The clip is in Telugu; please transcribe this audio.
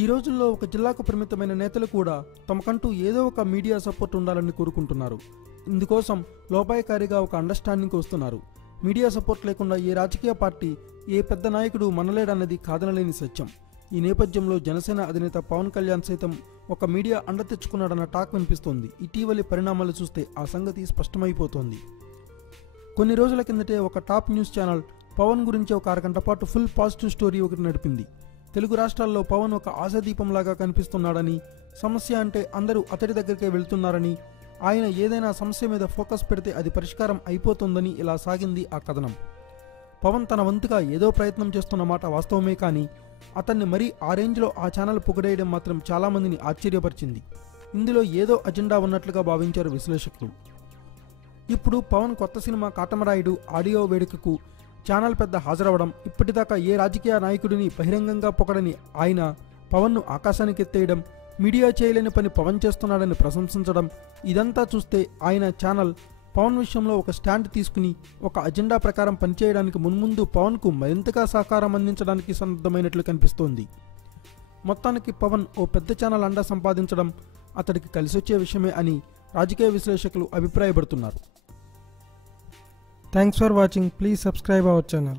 ఈ రోజుల్లో ఒక జిల్లాకు పరిమితమైన నేతలు కూడా తమకంటూ ఏదో ఒక మీడియా సపోర్ట్ ఉండాలని కోరుకుంటున్నారు. ఇందుకోసం లోపాయకారిగా ఒక అండర్స్టాండింగ్కి వస్తున్నారు. మీడియా సపోర్ట్ లేకుండా ఏ రాజకీయ పార్టీ, ఏ పెద్ద నాయకుడు మనలేడన్నది కాదనలేని సత్యం. ఈ నేపథ్యంలో జనసేన అధినేత పవన్ కళ్యాణ్ సైతం ఒక మీడియా అండ తెచ్చుకున్నాడన్న టాక్ వినిపిస్తోంది. ఇటీవలి పరిణామాలు చూస్తే ఆ సంగతి స్పష్టమైపోతోంది. కొన్ని రోజుల కిందటే ఒక టాప్ న్యూస్ ఛానల్ పవన్ గురించి ఒక అరగంట పాటు ఫుల్ పాజిటివ్ స్టోరీ ఒకటి నడిపింది. తెలుగు రాష్ట్రాల్లో పవన్ ఒక ఆశాదీపంలాగా కనిపిస్తున్నాడని, సమస్య అంటే అందరూ అతడి దగ్గరికే వెళ్తున్నారని, ఆయన ఏదైనా సమస్య మీద ఫోకస్ పెడితే అది పరిష్కారం అయిపోతుందని ఇలా సాగింది ఆ కథనం. పవన్ తన వంతుగా ఏదో ప్రయత్నం చేస్తున్న మాట వాస్తవమే, కానీ అతన్ని మరీ ఆ రేంజ్లో ఆ ఛానల్ పొగిడేయడం మాత్రం చాలామందిని ఆశ్చర్యపరిచింది. ఇందులో ఏదో అజెండా ఉన్నట్లుగా భావించారు విశ్లేషకులు. ఇప్పుడు పవన్ కొత్త సినిమా కాటమరాయుడు ఆడియో వేడుకకు ఛానల్ పెద్ద హాజరవడం, ఇప్పటిదాకా ఏ రాజకీయ నాయకుడిని బహిరంగంగా పొగడని ఆయన పవన్ను ఆకాశానికి ఎత్తేయడం, మీడియా చేయలేని పని పవన్ చేస్తున్నాడని ప్రశంసించడం, ఇదంతా చూస్తే ఆయన ఛానల్ పవన్ విషయంలో ఒక స్టాండ్ తీసుకుని ఒక అజెండా ప్రకారం పనిచేయడానికి మున్ముందు పవన్కు మరింతగా సహకారం అందించడానికి సన్నద్ధమైనట్లు కనిపిస్తోంది. మొత్తానికి పవన్ ఓ పెద్ద ఛానల్ అండా సంపాదించడం అతడికి కలిసొచ్చే విషయమే అని రాజకీయ విశ్లేషకులు అభిప్రాయపడుతున్నారు. Thanks for watching. Please subscribe our channel.